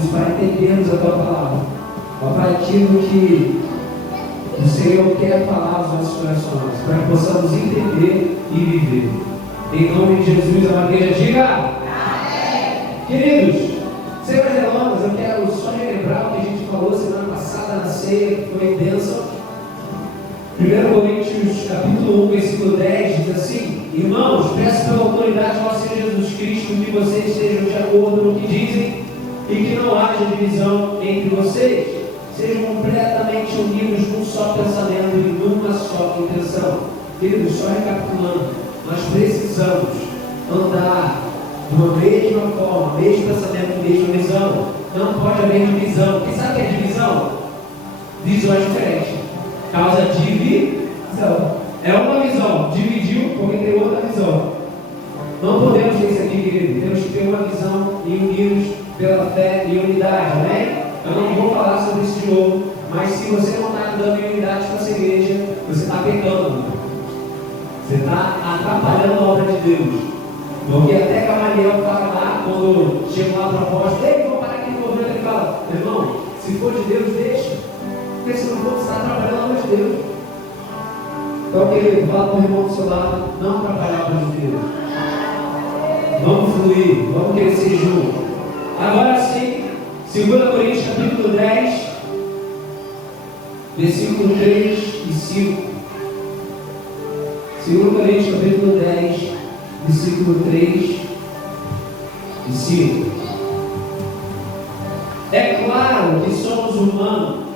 para entendermos a Tua palavra. Ó Pai, aquilo que o Senhor quer falar aos nossos corações, para que possamos entender e viver. Em nome de Jesus, a igreja diga amém. Queridos, sem mais delongas, eu quero só relembrar o que a gente falou semana passada na ceia, que foi bênção. 1 Coríntios capítulo 1, versículo 10 diz assim: irmãos, peço pela autoridade do nosso Senhor Jesus Cristo que vocês estejam de acordo no que dizem e que não haja divisão entre vocês. Sejam completamente unidos num só pensamento e numa só intenção. Queridos, só recapitulando, nós precisamos andar de uma mesma forma, mesmo pensamento, mesma visão. Não pode haver divisão. Quem sabe o que é divisão? Visões diferentes. Causa divisão. É uma visão, dividiu porque tem outra visão. Não podemos ter isso aqui, querido. Temos que ter uma visão e unidos pela fé e unidade, amém? Eu não vou falar sobre isso de novo, mas se você não está dando unidade para essa igreja, você está pecando. Você está atrapalhando a obra de Deus. Porque até Gamaliel fala lá, quando chega lá a proposta, ei, vou parar aqui no governo, ele fala, irmão, se for de Deus, deixa. Porque se não for, você está atrapalhando a obra de Deus. Então, querido, fala para o irmão do seu lado, não atrapalhar a obra de Deus. Vamos fluir, vamos crescer juntos. Agora sim, 2 Coríntios capítulo 10, versículo 3 e 5. 2 Coríntios capítulo 10, versículo 3 e 5. É claro que somos humanos,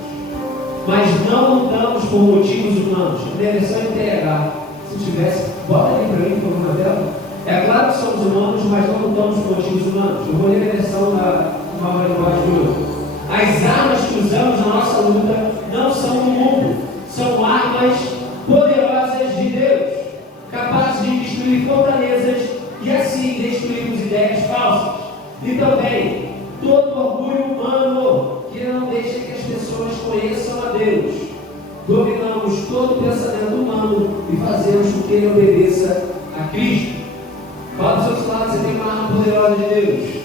mas não lutamos por motivos humanos. Minha versão é TH. Se tivesse, bota ali para mim, por favor, na tela. É claro que somos humanos, mas não lutamos por motivos humanos. Eu vou ler a versão da nova linguagem de hoje. As armas que usamos na nossa luta não são do mundo, são armas poderosas de Deus, capazes de destruir fortalezas e assim destruirmos ideias falsas. E também todo orgulho humano que não deixa que as pessoas conheçam a Deus. Dominamos todo pensamento humano e fazemos com que ele obedeça a Cristo. Fala para os seus lados, você tem uma arma poderosa de Deus.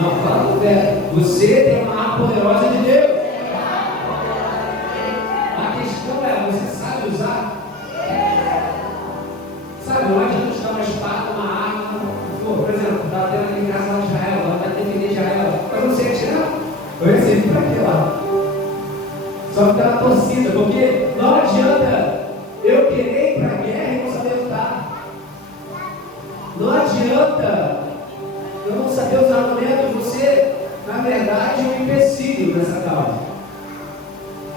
Não, fala com fé. Você tem uma arma poderosa de Deus. A questão é, você sabe usar? Sabe, não adianta usar uma espada, uma arma. Por exemplo, estava tendo aqui em casa lá de Israel, ela vai defender Israel. Mas não sei atirar. Eu recebi para quê lá? Só que está na torcida, porque não adianta eu querer ir para a guerra e não saber lutar. Não adianta eu não saber usar armamento, você, na verdade, é um empecilho nessa causa.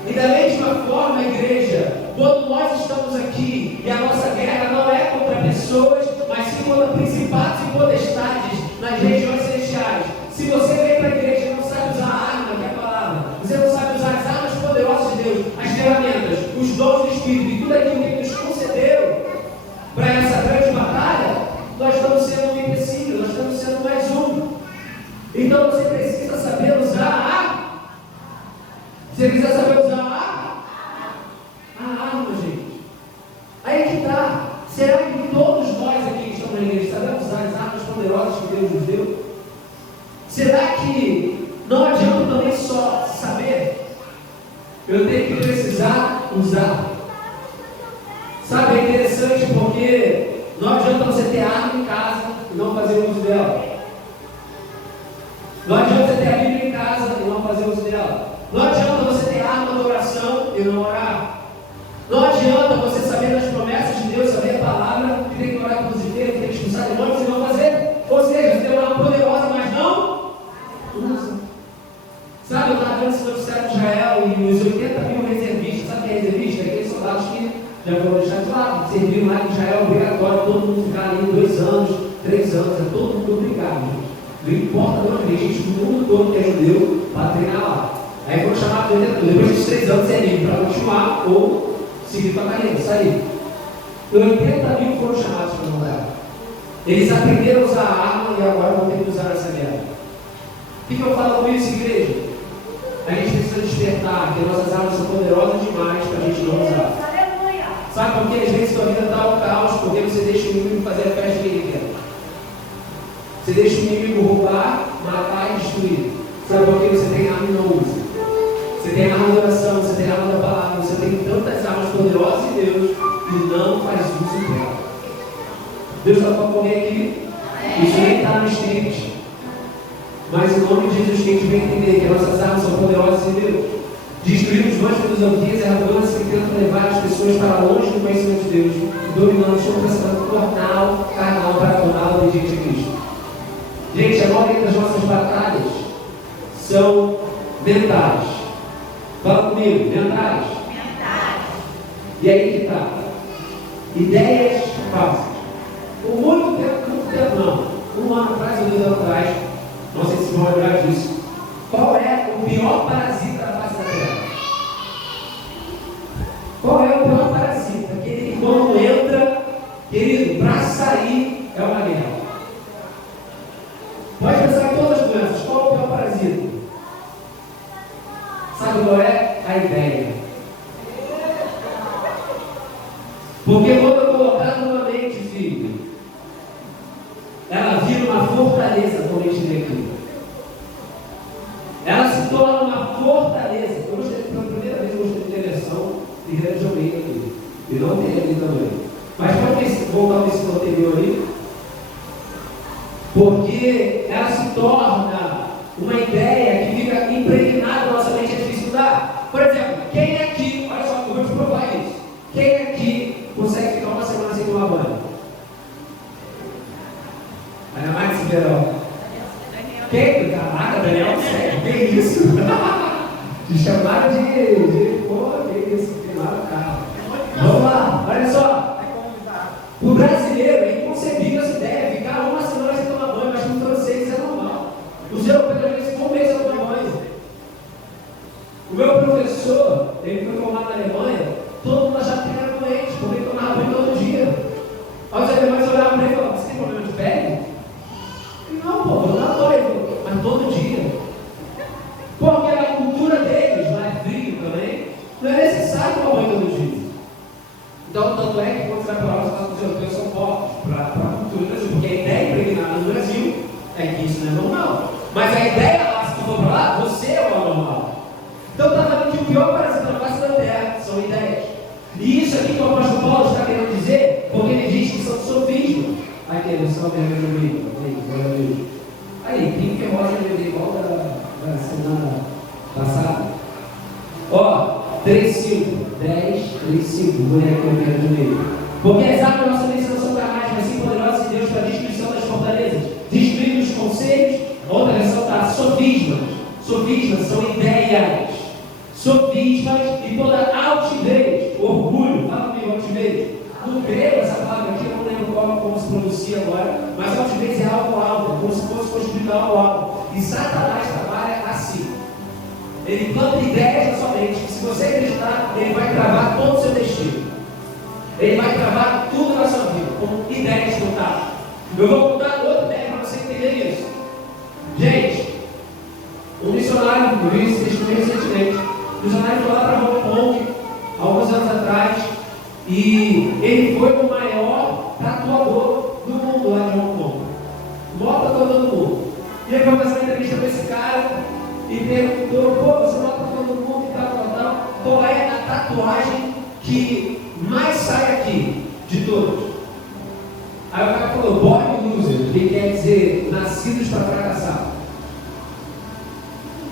E da mesma forma, igreja, quando nós estamos aqui e a nossa guerra não é contra pessoas, mas sim contra principados e potestades nas regiões celestiais. Se você vem para a igreja e não sabe usar a arma, que é a palavra, você não sabe usar as armas poderosas de Deus, as ferramentas, os dons do Espírito e tudo aquilo que Ele nos concedeu para essa grande batalha, nós estamos sendo um empecilho, nós estamos sendo mais um. Então você precisa saber usar a arma. Você precisa saber usar a arma, gente. Aí que está. Será que todos nós aqui que estamos na igreja sabemos usar as armas poderosas que Deus nos deu? Será que não adianta também só saber? Eu tenho que precisar usar. Sabe, é interessante porque não adianta você ter arma em casa e não fazer uso dela. Não adianta você ter a Bíblia em casa e não fazer uso dela. Não adianta você ter arma de oração e não orar. Não adianta você saber das promessas de Deus, saber a palavra, que tem que orar com os inteiros, que tem que expulsar demônios e não fazer. Ou seja, você tem uma arma poderosa, mas não usa. Sabe, eu estava vendo esse noticiário de Israel e os 80 mil reservistas. Sabe o que é reservista? Aqueles soldados que já foram deixados de lado, serviram lá em Israel obrigatório, todo mundo ficar ali 2 anos, 3 anos, é todo mundo obrigado, gente. Não importa de onde vem, gente, o mundo todo que é judeu, para treinar lá. Aí foram chamados depois de 3 anos, você é livre para continuar ou seguir para a carreira, sair. 80 mil foram chamados para mudar. Eles aprenderam a usar a arma e agora vão ter que usar essa guerra. O que eu falo com isso, igreja? A gente precisa despertar, que nossas armas são poderosas demais para a gente não usar. Sabe por que às vezes sua vida está ao caos? Porque você deixa o inimigo fazer a festa que ele quer. Você deixa o inimigo roubar, matar e destruir. Sabe por quê? Você tem arma e não usa. Você tem arma da oração, você tem arma da palavra, você tem tantas armas poderosas em Deus e não faz uso dela. Deus está para comer aqui. Isso nem está no script. Mas em nome de Jesus, que a gente vem entender que as nossas armas são poderosas em Deus. Destruir os monstros dos ambientes e arrogantes que tentam levar as pessoas para longe do conhecimento de Deus, dominando sobre o pensamento carnal para torná-lo obediente a Cristo. Gente, a maioria das nossas batalhas são mentais. Fala comigo, mentais. E aí que está. Ideias falsas. Por muito tempo não. 1 ano atrás, 2 anos atrás, não sei se vão lembrar disso. Qual é o pior parasita da face da Terra? Qual é o pior parasita? Aquele que quando entra, querido, para sair é uma guerra. Pode pensar em todas as doenças. Qual é o pior parasita? Sabe qual é? A ideia. Porque quando eu colocar numa mente, filho, ela vira uma fortaleza, como a gente vê aqui. Ela se torna uma fortaleza. Eu gostei, pela primeira vez, eu gostei de ter versão de grande homem aqui. E não tem ali também. Mas pode voltar ao versículo anterior ali. Porque ela se torna uma ideia que fica impregnada na nossa mente, é difícil mudar. Por exemplo, quem aqui, olha só, eu vou te provar isso. Quem aqui consegue ficar uma semana sem tomar banho? Ainda mais esse verão. Quem? Caraca, Daniel, sério, que isso? Te chamaram de pô, que isso? Queimaram o carro. Vamos lá, olha só. O brasileiro é inconcebível essa ideia, ficar uma semana sem tomar banho, mas no francês é normal. Os europeus ficam um mês sem tomar banho. O meu professor, ele foi formado na Alemanha, todo mundo achava que ele era doente, porque ele tomava banho todo dia. Aí os alemães olhavam para ele e falavam: você tem problema de pele? Ele: não, pô, vou dar banho, mas todo dia. Porque a cultura deles, lá é frio também, não é necessário tomar banho todo dia. Então, tanto é que quando você vai para lá, você fala que os europeus são fortes para a cultura do Brasil, porque a ideia impregnada no Brasil é que isso não é normal. Mas a ideia lá, se tu for para lá, você é o anormal. Então, está falando que o pior parasita na face da terra são ideias. E isso aqui que o apóstolo Paulo está querendo dizer, porque ele diz que são sofismas. Aí, que eles são vermelho. Aí, pink e rosa é igual da semana passada. Ó, 3,5, 10, 3,5, mulher que eu quero de meio. Porque as armas da nossa missão são carnais, mas sim poderosas em Deus para a destruição das fortalezas, destruindo os conselhos. A outra versão está sofismas. Sofismas são ideias. Sofismas e toda altivez, orgulho. Fala comigo, altivez. No grego, essa palavra aqui, eu não lembro como se pronuncia agora, mas altivez é algo alto, como se fosse construído algo alto. E Satanás trabalha assim. Ele planta ideias na sua mente, que se você acreditar, ele vai travar todo o seu destino. Ele vai travar tudo na sua vida, com ideias plantadas. Eu vou contar outra ideia para você entender isso. Gente, um missionário, eu vi esse testemunho recentemente, um missionário foi lá para Hong Kong, alguns anos atrás, e ele foi o maior tatuador do mundo lá de Hong Kong. O maior tatuador do mundo. E ele foi fazer uma entrevista com esse cara e perguntou: pô, você é o maior tatuador do mundo e tal. Qual é a tatuagem que mais sai aqui de todos? Aí o cara falou: born loser, que quer dizer nascidos para fracassar.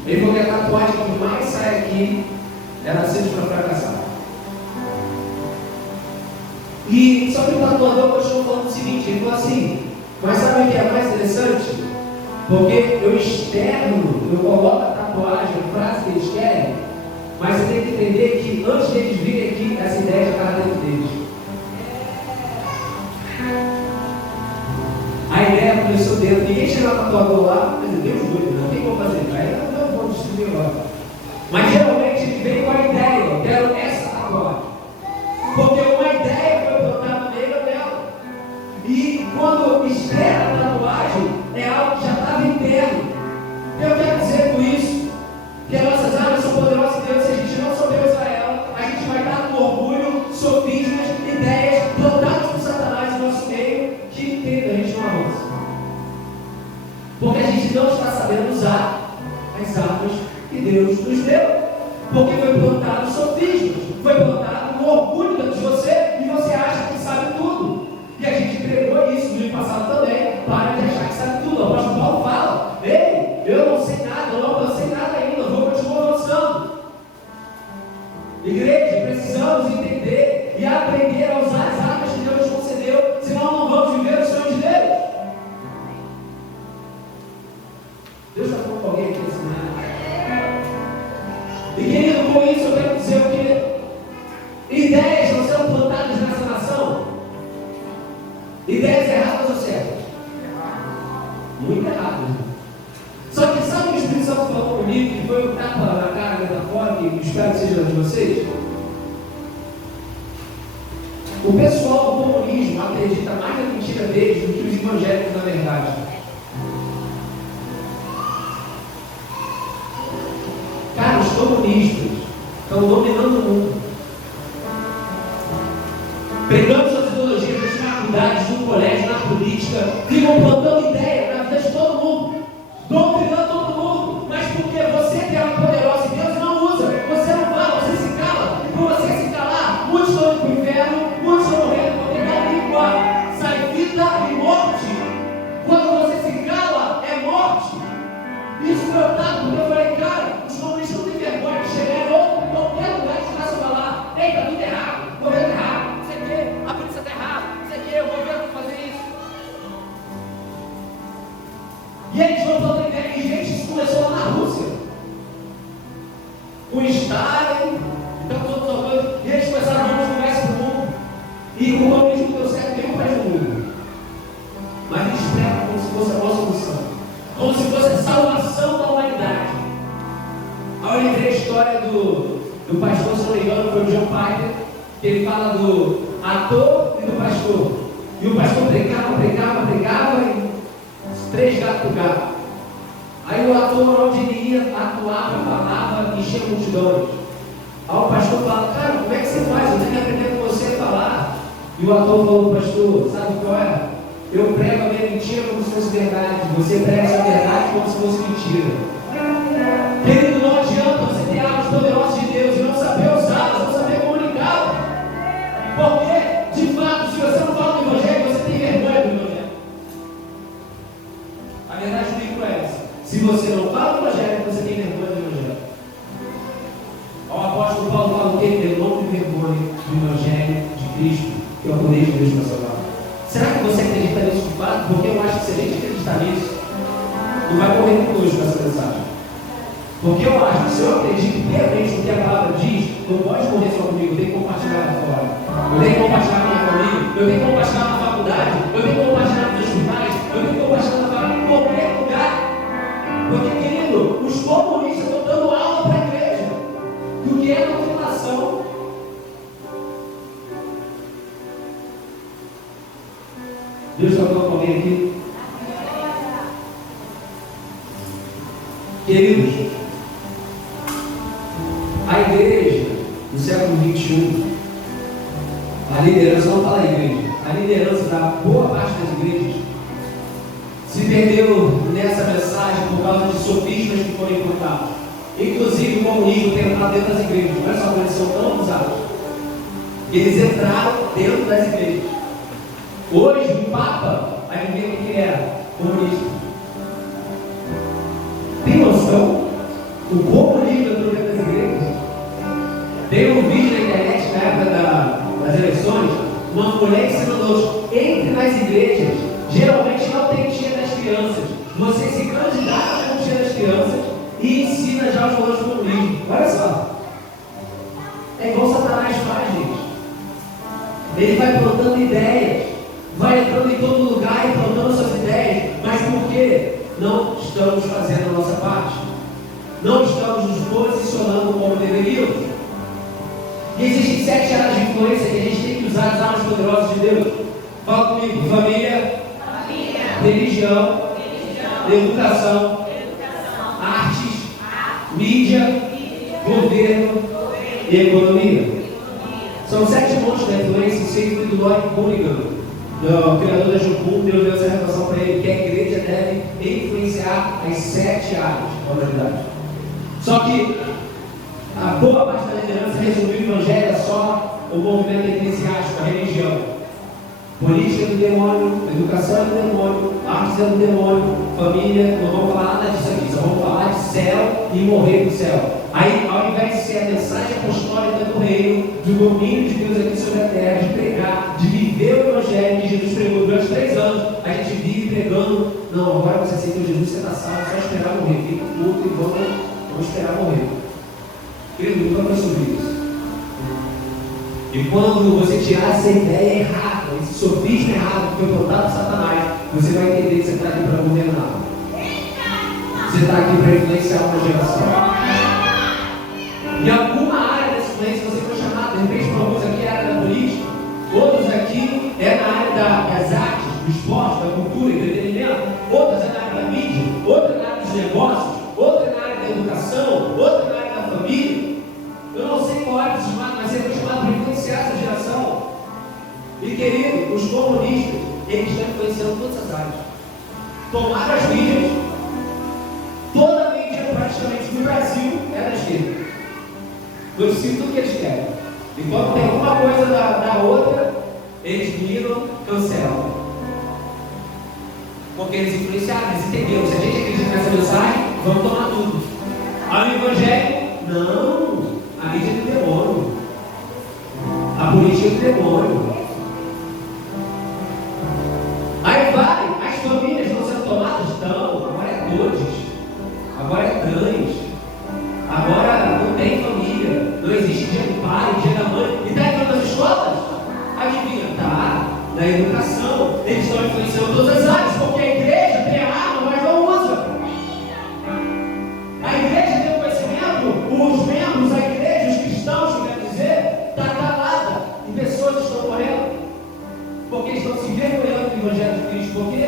Ele falou que a tatuagem que mais sai aqui é nascidos para fracassar. E só que o tatuador continuou falando o seguinte: ele falou assim, mas sabe o que é mais interessante? Porque eu externo, eu coloco a tatuagem, a frase que eles querem, mas você tem que entender que antes de eles virem aqui, essa ideia já estava dentro deles. A ideia começou dentro. Ninguém chegou a tatuador lá, mas Deus doido, não tem como fazer. Aí não vou distribuir agora. Mas geralmente ele vem com a ideia: eu quero essa tatuagem. Porque uma ideia foi plantada no meio dela. E quando externa a tatuagem, é algo que já estava interno. as armas que Deus nos deu. Porque foi plantado sofismas, foi plantado o orgulho dentro de você, e você acha que sabe tudo. E a gente pregou isso no ano passado também. Para de achar que sabe tudo. O apóstolo Paulo fala: ei, eu não sei nada, eu não avancei nada ainda, eu vou continuar avançando. Igreja, precisamos entender e aprender a usar as armas que Deus nos concedeu, senão não vamos viver os sonhos de Deus. Deus está falando com alguém aqui nesse momento. E querido, com isso eu quero dizer o quê? Ideias não são plantadas nessa nação. Ideias erradas ou certas? Muito erradas. Só que sabe o que o Espírito Santo falou comigo, que foi um tapa na cara, metafora, que espero que seja de vocês? O pessoal do comunismo acredita mais na mentira deles do que os evangélicos na verdade. Cara, os comunistas estão dominando o mundo. Pregando suas ideologias nas faculdades, no colégio, na política, ficam plantando ideia na vida de todo mundo, doutrinando todo mundo. Mas porque você tem uma poderosa e Deus não usa, você não fala, você se cala. E por você se calar, muitos estão indo para o inferno, muitos estão morrendo, porque da língua sai vida e morte. Quando você se cala, é morte. Isso foi notado porque eu falei, cara, os comunistas não têm vergonha de chegar em outro, em qualquer lugar que começam a falar: ei, está tudo errado, o governo está errado, não sei o quê, a polícia está errada, não sei o quê, o governo vai fazer isso. E eles vão falando ideia, e gente, isso começou lá na Rússia. O Stalin, então todos os coisas, e eles começaram a dar conversa para o mundo. E o comunismo deu certo em nenhum país do mundo. Mas eles pregam como se fosse a nossa solução, como se fosse a salvação da humanidade. Aí eu lembrei a história do pastor, se não me engano, foi o John Piper, que ele fala do ator e do pastor. E o pastor pregava, e 3 gatos por gato. Aí o ator, onde ele ia, atuava, falava, enchia multidões. Aí o pastor fala: cara, como é que você faz? Eu tenho que aprender com você a falar. E o ator falou: pastor, sabe qual é? Eu prego a minha mentira como se fosse verdade. Você prega essa verdade como se fosse mentira. Querido, não adianta você ter armas poderosas de Deus e não saber usá-las, não saber comunicá-las. Porque, de fato, se você não fala do Evangelho, você tem vergonha do Evangelho. A verdade do livro é essa: se você não fala do Evangelho, você tem vergonha do Evangelho. O apóstolo Paulo fala o quê? Eu não me vergonho do Evangelho de Cristo, que é o poder de Deus para salvar. Será que você acredita nisso de fato? Porque eu acho que se a gente acreditar nisso, não vai correr conosco com essa mensagem. Porque eu acho que se eu acredito realmente no que a palavra diz, não pode morrer só comigo, eu tenho que compartilhar lá fora. Eu tenho que compartilhar com a minha família, eu tenho que compartilhar na faculdade, eu tenho que compartilhar nos hospitais, eu tenho que compartilhar em qualquer lugar. Porque, querido, os comunistas estão dando aula para a igreja do que é doutrinação. Deus está falando com alguém aqui? Queridos, a igreja do século XXI, a liderança, não fala igreja, a liderança da boa parte das igrejas se perdeu nessa mensagem por causa de sofismas que foram implantados. Inclusive o comunismo tem entrado dentro das igrejas. Olha só como eles são tão abusados. Eles entraram dentro das igrejas. Hoje o Papa, aí vê o que era comunista. Tem noção? O comunismo entrou dentro das igrejas. Tem um vídeo na internet na época das eleições, uma mulher ensinando outros: entre nas igrejas, geralmente não tem tia das crianças. Você se candidata como tia das crianças e ensina já os valores do comunismo. Olha só. É igual Satanás faz, gente. Ele vai plantando ideias, vai entrando em todo lugar e plantando suas ideias, mas por quê? Não estamos fazendo a nossa parte. Não estamos nos posicionando como deveríamos. E existem 7 áreas de influência que a gente tem que usar as armas poderosas de Deus. Fala comigo: família, religião, educação, artes, mídia, governo e economia. São 7 montes da influência, segundo do Lloyd Cunningham, o criador da Jupum. Deus deu essa revelação para ele, que a igreja deve influenciar as 7 áreas da humanidade. Só que a boa parte da liderança resumiu o evangelho a só o movimento eclesiástico, a religião. Política do demônio, educação do demônio, artes do demônio, família, não vamos falar nada disso aqui, só vamos falar de céu e morrer no céu. Aí, ao invés de ser a mensagem apostólica do reino, do domínio de Deus aqui sobre a terra, de pregar, de viver o evangelho que Jesus pregou durante 3 anos, a gente vive pregando, não, agora você aceitou Jesus, você está salvo, só esperar morrer, fica puto e vamos esperar morrer. Querido, nunca foi sobre isso. E quando você tirar essa ideia errada, esse sofisma errado que foi plantado por Satanás, você vai entender que você está aqui para governar. Você está aqui para influenciar uma geração. Em alguma área dessa influência você foi chamado, de repente para alguns aqui é a área da política, outros aqui é na área das artes, do esporte, da cultura, do entretenimento, outros é na área da mídia, outra é na área dos negócios, outra é na área da educação, outra é na área da família. Eu não sei qual área de chamado, mas você foi chamado para influenciar essa geração. E querido, os comunistas, eles estão influenciando todas as áreas. Tomaram as mídias, toda a mídia praticamente no Brasil é da esquerda. Notificam tudo que eles querem. E quando tem alguma coisa da outra, eles miram, cancelam. Porque eles influenciaram, eles entenderam. Se a gente acredita nessa mensagem, vamos tomar tudo. Aí o evangelho, não. A mídia é do demônio. A política é do demônio. Aí vai, as famílias estão sendo tomadas? Não. Agora é todos. Agora é trans. Agora não tem família. Não existe dia do pai, dia da mãe. E está entrando nas escolas? Adivinha? Tá. Na educação. Eles estão influenciando todas as áreas. Porque a igreja tem a arma, mas não usa. A igreja tem o conhecimento. Os membros, a igreja, os cristãos, que quer dizer, está calada. E pessoas estão morrendo. Porque estão se envergonhando do evangelho de Cristo. Porque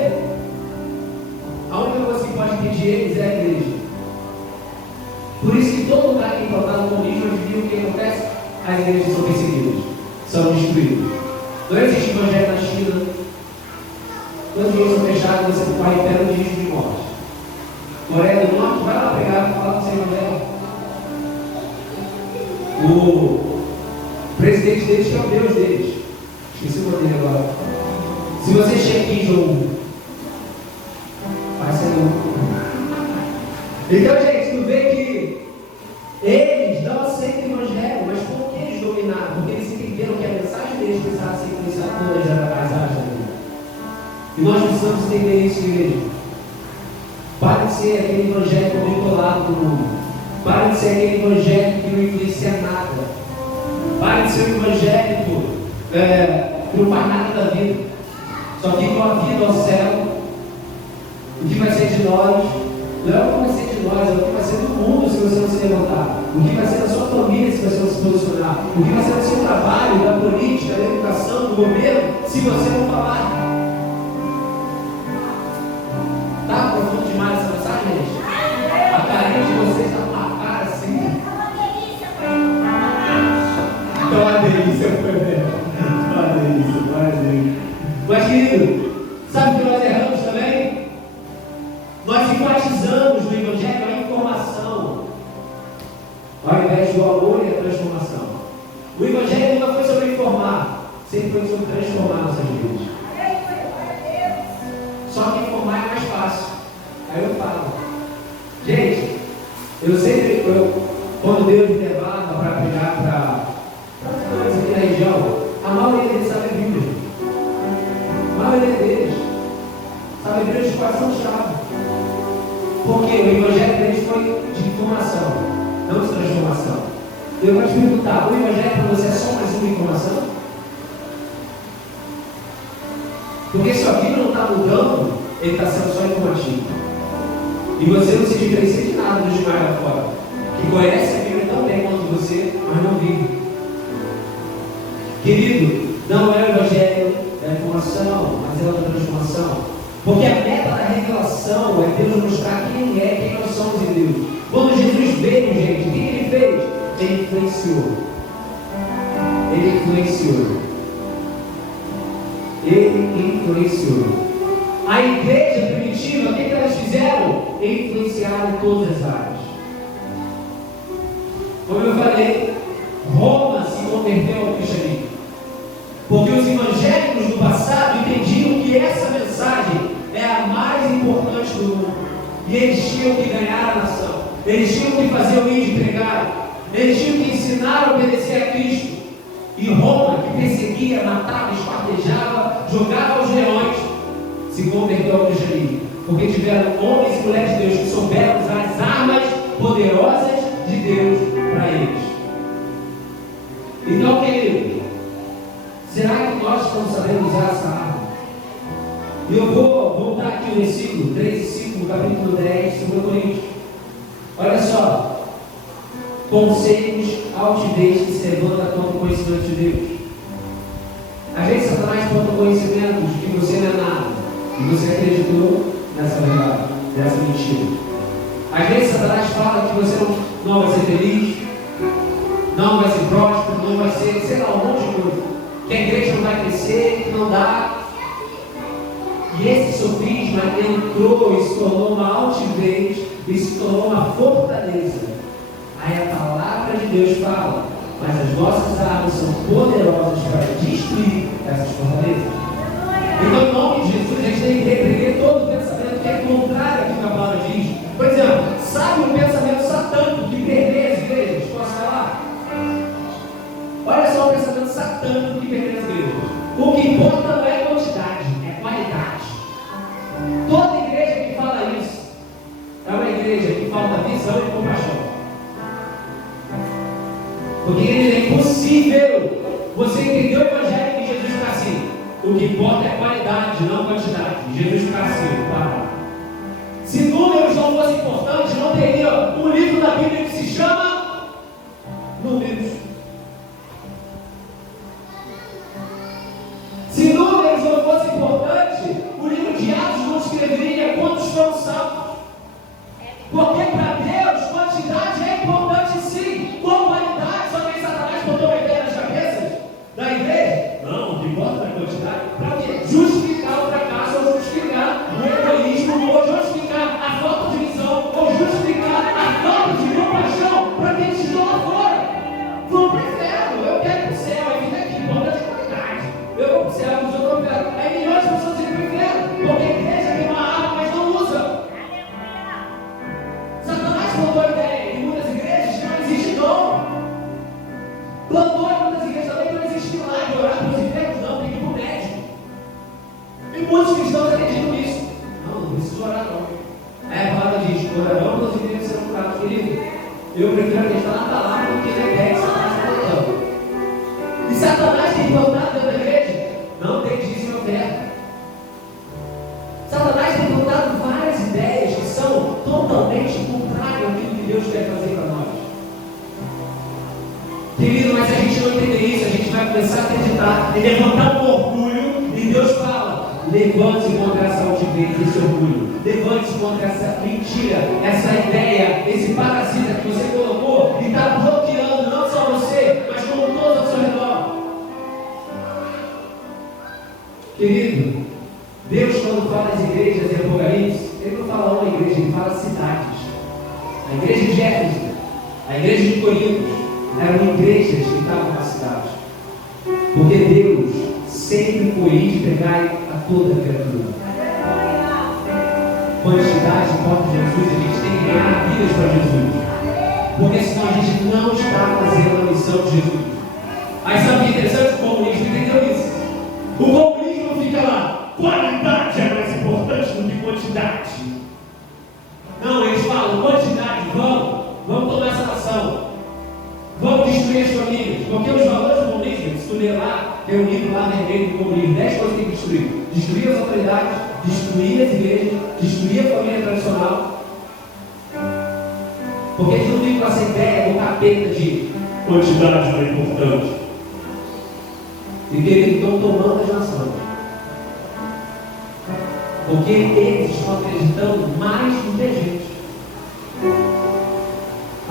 a única coisa que pode impedir eles é a igreja. Por isso que todo lugar que é implantado no comunismo, hoje em dia, o que acontece? As igrejas são perseguidas, são destruídas. Não existe evangelho na China. Quando as igrejas são fechadas, você corre perto de risco de morte. Coreia do Norte, vai lá pegar e falar com o evangelho. O presidente deles, que é o Deus deles, esqueci o nome dele agora. Se você chega aqui em jogo, vai ser louco. Então, gente, tu vê que eles não aceitam o evangelho, mas por que eles dominaram? Porque eles entenderam que a mensagem deles precisava ser influenciada todas as áreas da vida. E nós precisamos entender isso, igreja. Para de ser aquele evangelho controlado do mundo. Para de ser aquele evangelho que não influencia nada. Para de ser um evangelho que não faz nada da vida. Só que com a vida ao céu, o que vai ser de nós, não é o que vai ser de nós, é o que vai ser do mundo se você não se levantar. O que vai ser da sua família se você não se posicionar. O que vai ser do seu trabalho, da política, da educação, do governo, se você não falar. Está profundo demais essa mensagem, gente? A carinha de vocês está com uma cara assim. Então a delícia foi mesmo. Uma delícia, uma delícia. Mas, querido, sabe o que nós erramos também? Nós enfatizamos no evangelho a informação, ao invés do amor e a transformação. O evangelho nunca foi sobre informar, sempre foi sobre transformar nossas vidas. Só que informar é mais fácil. Aí eu falo, gente, quando Deus me levava para pregar para pessoas aqui na região, a maioria deles sabe a Bíblia. A maioria deles sabe a Bíblia de coração-chave. Porque o evangelho deles foi de informação, não de transformação. Eu vou te perguntar, o evangelho para você é só mais uma informação? Porque se a Bíblia não está mudando, ele está sendo só informativo. E você não se diferencia de nada dos demais lá fora, que conhece a Bíblia tão bem quanto você, mas não vive. Querido, não é o evangelho da informação, mas é o da transformação. Porque a meta da revelação é Deus mostrar quem é, quem nós somos em Deus. Quando Jesus veio, gente, o que ele fez? Ele influenciou. Ele influenciou. Ele influenciou. A igreja primitiva, o que elas fizeram? Influenciaram todas as áreas. E eles tinham que ganhar a nação. Eles tinham que fazer o índio pregar. Eles tinham que ensinar a obedecer a Cristo. E Roma, que perseguia, matava, esquartejava, jogava os leões, se converteu ao cristianismo. Porque tiveram homens e mulheres de Deus que souberam usar as armas poderosas de Deus para eles. Então, querido, será que nós estamos sabendo usar essa arma? E eu vou voltar aqui o versículo 3 e 5, capítulo 10, 2 Coríntios. Olha só. Conselhos, altivez que se levanta contra o conhecimento de Deus. Às vezes Satanás conta conhecimento de que você não é nada. E você acreditou nessa verdade, nessa mentira. Às vezes Satanás fala que você não vai ser feliz, não vai ser próspero, não vai ser, sei lá, um monte de coisa. Que a igreja não vai crescer, que não dá. E esse sofisma entrou e se tornou uma altivez e se tornou uma fortaleza. Aí a palavra de Deus fala, mas as nossas armas são poderosas para destruir essas fortalezas. Então, em nome de Jesus, a gente tem que repreender todo o pensamento que é contrário àquilo que a palavra diz. Por exemplo, sabe um pensamento satânico que permeia as igrejas? Posso falar? Olha só o pensamento satânico que permeia as igrejas. O que importa não é quantidade, é qualidade. Toda igreja que fala isso é uma igreja que falta visão e compaixão. Porque é impossível você entender o evangelho de Jesus ficar assim. O que importa é qualidade, não quantidade. Jesus ficar assim, para. Se números não fossem importantes, não teria um livro da Bíblia que se chama Números. Se números não fossem importantes, o livro de Atos não escreveria quantos foram salvos. Porque para Deus, quantidade é importante sim, com qualidade. Só que Satanás botou uma ideia nas cabeças da igreja. Não, o que importa é a quantidade. Para quê? Justificar o fracasso, ou justificar o egoísmo, ou justificar a falta de visão, ou justificar a falta de compaixão para quem estão lá fora. Vão para o inferno, eu quero ir para o céu, a vida aqui, importante é qualidade. Eu vou para o céu, mas eu não quero. Aí milhões de pessoas irem para o inferno, porque a igreja tem uma arma, mas não usa. Satanás plantou a ideia em muitas igrejas que não existe dom. Plantou em muitas igrejas também que não existe milagre. Orar para os enfermos não, tem que ir para o médico. E muitos cristãos acreditam nisso. Não preciso orar não. Aí a palavra diz, orarão pelos enfermos serão curados. Querido, eu prefiro acreditar na palavra do que na ideia que Satanás está plantando. E Satanás tem plantado dentro da igreja? Não tem dízimo e oferta. Satanás tem plantado várias ideias que são totalmente contrárias àquilo que Deus quer fazer para nós. Querido, mas se a gente não entender isso, a gente vai começar a acreditar e levantar um orgulho, e Deus fala, levante-se contra essa altivez, esse orgulho, levante-se contra essa mentira, essa ideia, esse parasita que você colocou e está bloqueando não só você, mas como todos ao seu redor. Querido, Deus, quando fala das igrejas em Apocalipse, Ele não fala uma igreja, Ele fala cidades. A igreja de Éfeso, a igreja de Corinto, eram igrejas que estavam na cidade. Porque Deus sempre foi ir de pregar a toda a criatura. Quantidade importa Jesus, a gente tem que ganhar vidas para Jesus. Porque senão a gente não está fazendo a missão de Jesus. Aí sabe o que é interessante? O comunismo entendeu isso. O comunismo fica lá, qualidade é mais importante do que quantidade. Não, eles falam, quantidade, vamos tomar essa nação. Vamos destruir as famílias. Porque os valores do comunismo, se tu ler lá, tem um livro lá vermelho do comunismo, 10 coisas que tem que destruir. Destruir as autoridades, destruir as igrejas, destruir a família tradicional. Porque eles não vivem com essa ideia do capeta de quantidade não é importante. E que eles estão tomando as nações. Porque eles estão acreditando mais do que a gente.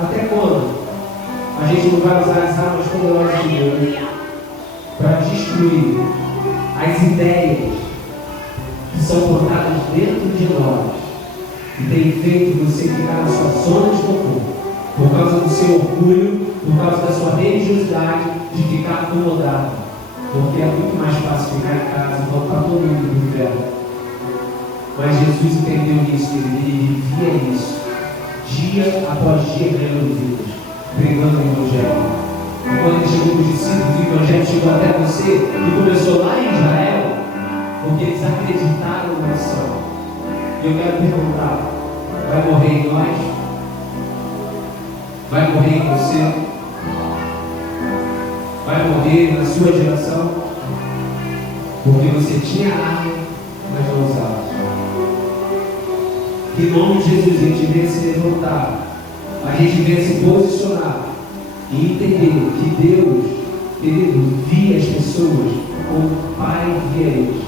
Até quando a gente não vai usar as armas poderosas de Deus para destruir as ideias que são plantadas dentro de nós e tem feito você ficar na sua zona de conforto por causa do seu orgulho, por causa da sua religiosidade, de ficar acomodado, porque é muito mais fácil ficar em casa e voltar todo mundo do inferno. Mas Jesus entendeu isso, ele vivia isso, dia após dia, ganhando vidas, pregando o Evangelho. E quando ele chegou para os discípulos, o Evangelho chegou até você, e começou lá em Israel, porque eles acreditaram na missão. E eu quero perguntar: vai morrer em nós? Vai morrer em você? Vai morrer na sua geração? Porque você tinha arma, mas não usava. Que em nome de Jesus a gente venha se levantar, a gente venha se posicionar e entender que Deus, querido, via as pessoas como o Pai via eles.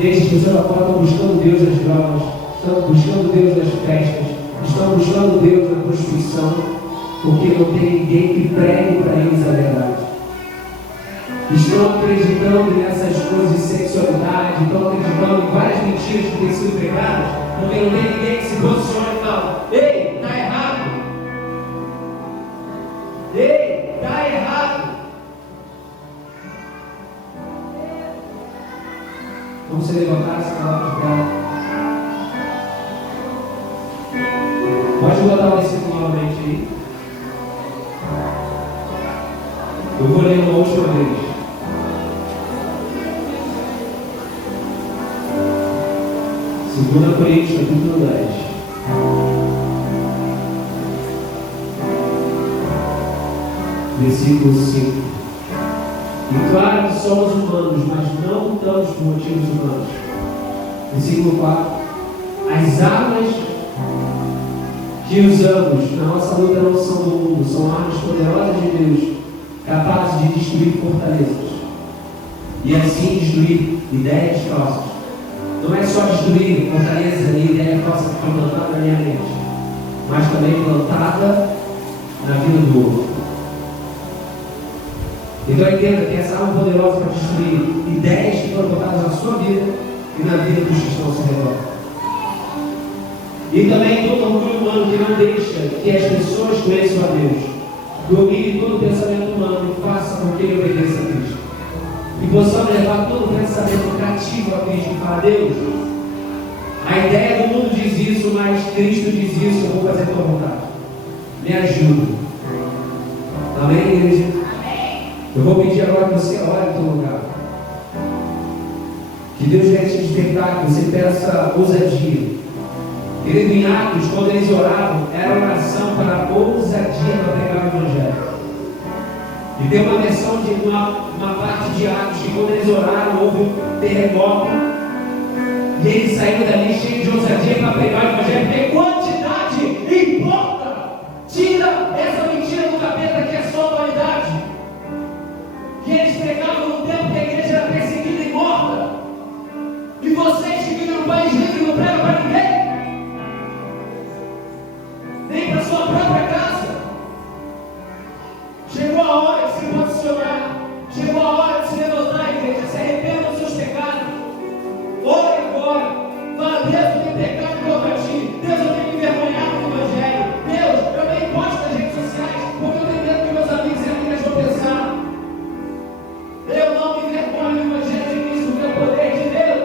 Gente, as pessoas agora estão buscando Deus nas drogas, estão buscando Deus nas festas, estão buscando Deus na prostituição, porque não tem ninguém que pregue para eles a verdade. Estão acreditando nessas coisas de sexualidade, estão acreditando em várias mentiras que têm sido pregadas, porque não tem ninguém que se posicione e fala: ei, está errado. Ei, está errado. Vamos se levantar essa palavra de graça. Pode botar o versículo novamente aí. Eu vou ler uma última vez. Segunda Coríntios, capítulo 10. Versículo 5. E claro que somos humanos, mas não lutamos por motivos humanos. Versículo 4. As armas que usamos na nossa luta não são do mundo, são armas poderosas de Deus, capazes de destruir fortalezas e assim destruir ideias falsas. Não é só destruir fortalezas e ideias falsas que foi plantada na minha mente, mas também plantada na vida do outro. Então entenda que essa arma poderosa para destruir ideias que foram plantadas na sua vida e na vida dos que estão ao seu redor. E também todo orgulho humano que não deixa que as pessoas conheçam a Deus. Domine todo pensamento humano e faça com que ele obedeça a Cristo. E possamos levar todo pensamento cativo a Cristo e para Deus. A ideia do mundo diz isso, mas Cristo diz isso: eu vou fazer a tua vontade. Me ajuda. Amém, igreja? Amém. Eu vou pedir agora que você ore no teu lugar. Que Deus venha te despertar, que você peça ousadia. Querido, em Atos, quando eles oravam, era oração para ousadia para pregar o Evangelho. E tem uma versão de uma parte de Atos que quando eles oraram, houve um terremoto. E eles saíram dali cheios de ousadia para pregar o Evangelho. Porque quantidade importa. Tira essa mentira do capeta que é só vaidade. E eles pregavam no tempo que a igreja era perseguida e morta. E vocês que vivem no país livre não pregam para ninguém. Nem para sua própria casa. Chegou a hora de se posicionar. Chegou a hora de se levantar, igreja. Se arrependa dos seus pecados. Ore agora. Fala: Deus, eu tenho pecado contra ti. Deus, eu tenho me envergonhado do Evangelho. Deus, eu nem posto nas redes sociais porque eu tenho medo que meus amigos e amigas vão pensar. Eu não me envergonho do Evangelho de Cristo, porque é o poder de Deus.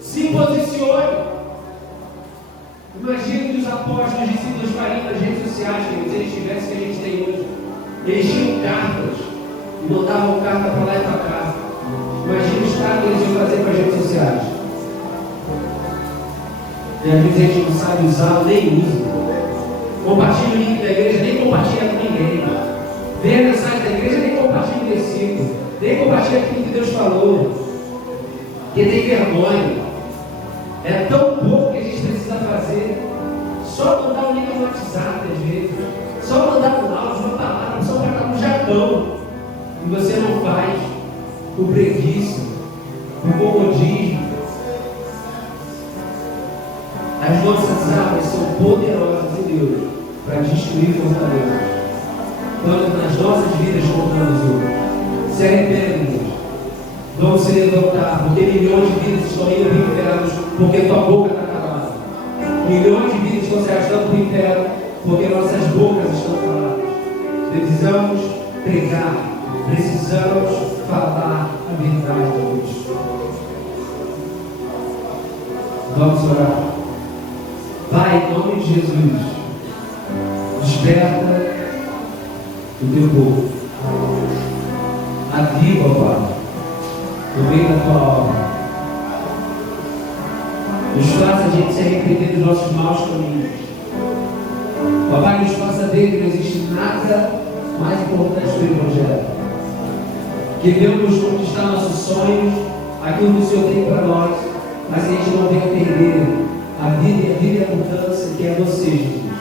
Se posicione. Imagina que os apóstolos, os discípulos fariam nas redes sociais, queridos, se eles tivessem o que a gente tem hoje. Eles tinham cartas e mandavam carta para lá e para cá. Imagina os cartas que eles iam fazer para as redes sociais. E às vezes a gente não sabe usar, nem usa. Compartilha o link da igreja, nem compartilha com ninguém. Vê a mensagem da igreja, nem compartilha o versículo. Nem compartilha aquilo que Deus falou. Porque tem vergonha. É tão pouco que a gente precisa fazer. Só mandar um link no WhatsApp às vezes. Só mandar um áudio, uma palavra, só para cá no Japão. E você não faz por preguiça, por comodismo. As nossas armas são poderosas em Deus para destruir fortalezas, tanto nas nossas vidas como nas outras. Se arrependam. Vamos se levantar, porque milhões de vidas estão indo para o inferno, porque tua boca está calada. Milhões de vidas estão se arrastando para o inferno, porque nossas bocas estão caladas. Precisamos pregar, precisamos falar a verdade. Vamos orar. Pai, em nome de Jesus, desperta o teu povo. Aviva, ó Pai, no meio da tua obra. Nos faça a gente se arrepender dos nossos maus caminhos. Ó Pai, nos faça ver que não existe nada mais importante do Evangelho. Que devemos conquistar nossos sonhos, aquilo que o Senhor tem para nós, mas que a gente não venha perder a vida e a abundância que é você, Jesus.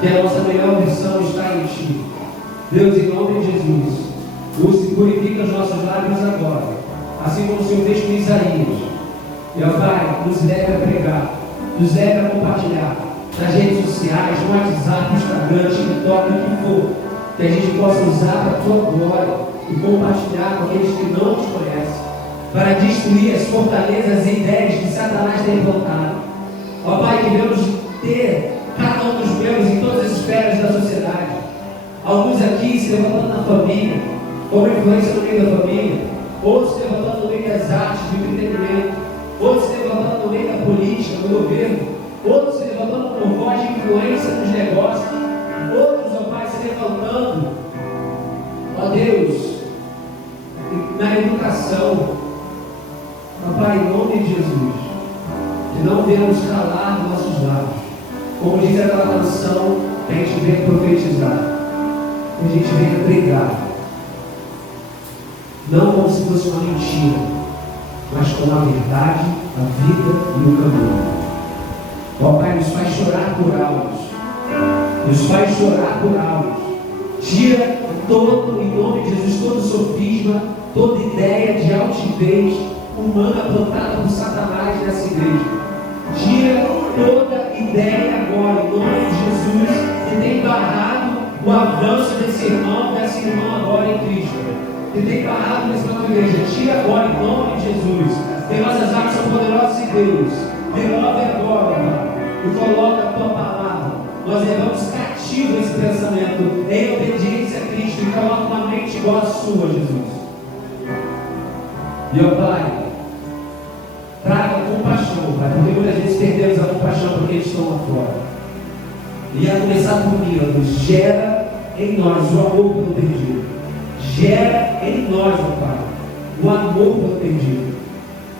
Que a nossa melhor versão está em Ti. Deus, em nome de Jesus, purifica os nossos lábios agora, assim como o Senhor fez com Isaías. E, ó Pai, nos leve a pregar, nos leve a compartilhar nas redes sociais, no WhatsApp, no Instagram, TikTok, o que for, que a gente possa usar para a Tua glória e compartilhar com aqueles que não Te conhecem, para destruir as fortalezas e ideias que Satanás tem implantado. Ó Pai, que devemos ter cada um dos membros em todas as esferas da sociedade. Alguns aqui se levantando na família, como influência no meio da família, outros se levantando no meio das artes, do entretenimento, outros se levantando no meio da política, do governo, outros se levantando por voz de influência nos negócios, outros, ó Pai, se levantando, ó Deus, na educação. Ó Pai, em nome de Jesus, que não devemos calar nossos lábios, como diz aquela canção, que a gente venha profetizar, que a gente venha pregar, não como se fosse uma mentira, mas com a verdade, a vida e o caminho. Ó Pai, nos faz chorar por almas, nos faz chorar por almas. Tira todo, em nome de Jesus, todo sofisma, toda ideia de altivez humana plantada por Satanás nessa igreja. Tira toda ideia agora, em nome de Jesus, que tem barrado o avanço desse irmão, dessa irmã agora em Cristo, que tem barrado nessa nova igreja. Tira agora, em nome de Jesus, que nossas armas são poderosas em Deus. Remove agora, Pai, e coloca a Tua palavra. Nós levamos cativo esse pensamento em obediência a Cristo e coloca uma mente igual a sua, Jesus. E ó Pai, traga compaixão, Pai, porque muitas vezes perdemos a compaixão porque eles estão lá fora. E a começar por mim, ó Deus, gera em nós o amor pelo perdido. Gera em nós, ó Pai, o amor pelo perdido.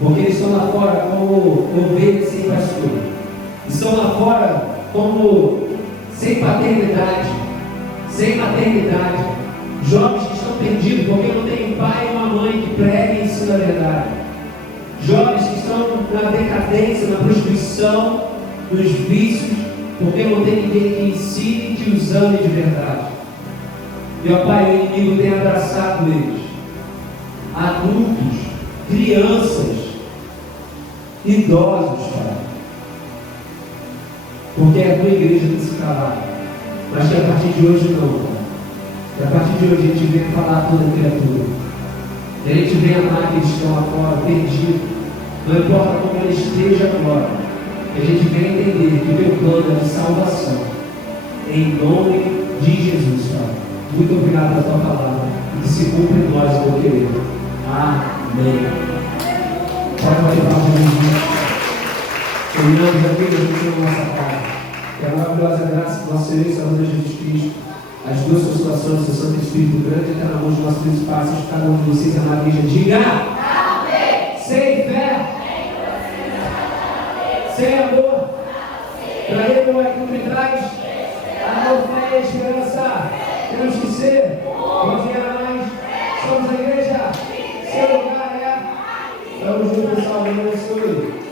Porque eles estão lá fora como ovelhas sem pastor. Estão lá fora como sem paternidade, sem maternidade. Jovens que estão perdidos porque não tem um pai e uma mãe que preguem e ensinam a verdade. Jovens que estão na decadência, na prostituição, nos vícios, porque não tem ninguém que ensine e que os ame de verdade. Meu Pai, o inimigo tem abraçado eles, adultos, crianças, idosos, Pai. Porque a tua igreja tem se calado, mas que a partir de hoje não, Pai. Que a partir de hoje a gente venha falar a toda criatura. Que a gente venha amar aqueles que estão lá fora, perdidos. Não importa como ele esteja agora. Que a gente venha entender que o teu plano é de salvação. Em nome de Jesus, Pai. Muito obrigado pela tua palavra. E que se cumpra em nós o teu querer. Amém. Pode participar de Jesus. Terminamos aqui, a gente tem a nossa parte. Que a maravilhosa graça do nosso Senhor e Salvador Jesus Cristo, as duas consolações do Santo Espírito grande e cada um dos nossos principais, cada um de vocês, a igreja, diga amém. Sem fé, sem amor, para ele não é que me traz amor, fé e esperança. Temos que ser, vamos ganhar mais, somos a igreja, seu lugar é. Vamos juntos, pessoal, vamos